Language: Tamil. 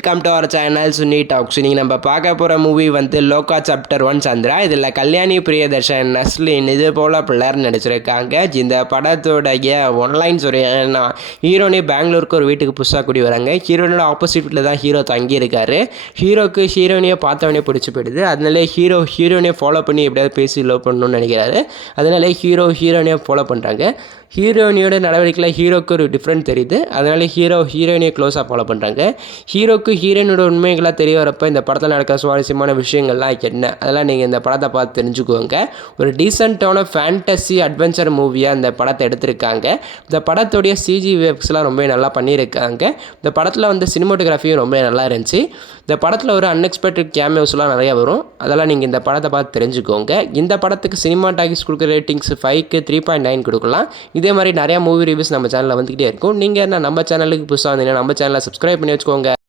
Welcome to our channel Suni talks. நீங்கள் நம்ம பார்க்க போகிற மூவி வந்து லோகா சாப்டர் 1 சந்திரா. இதில் கல்யாணி பிரியதர்ஷன், நஸ்லின் இது போல் பிள்ளைர் நடிச்சிருக்காங்க. இந்த படத்தோடைய ஒன்லைன் சொல்லினா ஹீரோனே பெங்களூருக்கு ஒரு வீட்டுக்கு புதுசாக கூடி வராங்க. ஹீரோனோட ஆப்போசிட்டில் தான் ஹீரோ தங்கியிருக்காரு. ஹீரோக்கு ஹீரோனியை பார்த்தவனே பிடிச்சி போயிடுது. அதனால ஹீரோனியை ஃபாலோ பண்ணி எப்படியாவது பேசி லவ் பண்ணணும்னு நினைக்கிறாரு. அதனால ஹீரோனியை ஃபாலோ பண்ணுறாங்க. ஹீரோயினியோட நடவடிக்கையில் ஹீரோக்கு ஒரு டிஃப்ரெண்ட் தெரியுது. அதனால ஹீரோயினியை க்ளோஸாக ஃபாலோ பண்ணுறாங்க. ஹீரோக்கு ஹீரோயினோட உண்மைகளாக தெரிய வரப்போ இந்த படத்தில் நடக்கிற சுவாரஸ்யமான விஷயங்கள்லாம் என்ன, அதெல்லாம் நீங்கள் இந்த படத்தை பார்த்து தெரிஞ்சுக்கோங்க. ஒரு டீசெண்டான ஃபேண்டசி அட்வென்ச்சர் மூவியாக இந்த படத்தை எடுத்திருக்காங்க. இந்த படத்துடைய சிஜி வேவ்ஸ்லாம் ரொம்ப நல்லா பண்ணியிருக்காங்க. இந்த படத்தில் வந்து சினிமோட்டோகிராஃபியும் ரொம்ப நல்லா இருந்துச்சு. இந்த படத்தில் ஒரு அன்எக்ஸ்பெக்டட் கேமியோஸ்லாம் நிறையா வரும். அதெல்லாம் நீங்கள் இந்த படத்தை பார்த்து தெரிஞ்சுக்கோங்க. இந்த படத்துக்கு சினிமா டாக்கிஸ் கொடுக்குற ரேட்டிங்ஸ் 5க்கு 3.9 கொடுக்கலாம். இதே மாதிரி நிறையா மூவி ரிவ்யூஸ் நம்ம சேனலில் வந்துக்கிட்டே இருக்கும். நீங்கள் என்ன நம்ம சேனலுக்கு புதுசாக வந்தீங்கன்னா நம்ம சேனலை சப்ஸ்கிரைப் பண்ணி வச்சுக்கோங்க.